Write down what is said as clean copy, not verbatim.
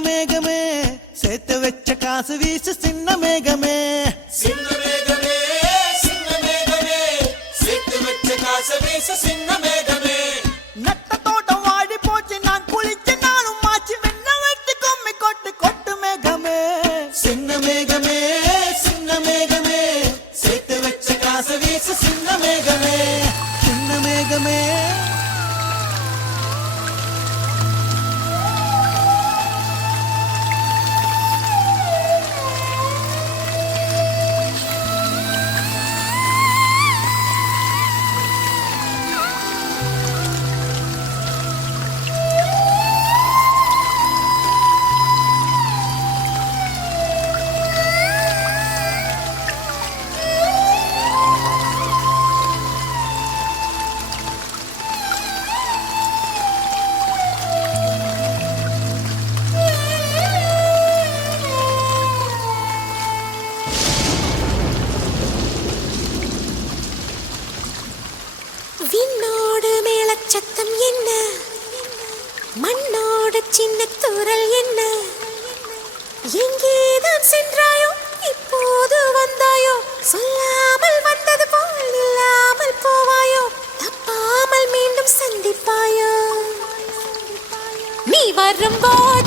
மேகமே சேர்த்து வச்ச காசு வீசு சின்ன மேகமே சின்ன மேகமே சின்ன மேகமே சேர்த்து வச்ச காசு வீசு சின்ன மேகமே நட்ட தோட்டம் வாடி போச்சு நான் குளிச்சு நானும் மாச்சு வெண்ண வெட்டி கொம்மி கொட்டு கொட்டு மேகமே சின்ன மேகமே சின்ன மேகமே சேர்த்து வச்ச காசு வீசு சின்ன மேகமே சின்ன மேகமே விண்ணோடு மேளச்சத்தம் என்ன மண்ணோடு சின்ன தூரல் என்ன எங்கேதான் சென்றாயோ இப்போது வந்தாயோ சொல்லாமல் வந்தது போல் இல்லாமல் போவாயோ தப்பாமல் மீண்டும் சந்திப்பாயோ நீ வரும்போது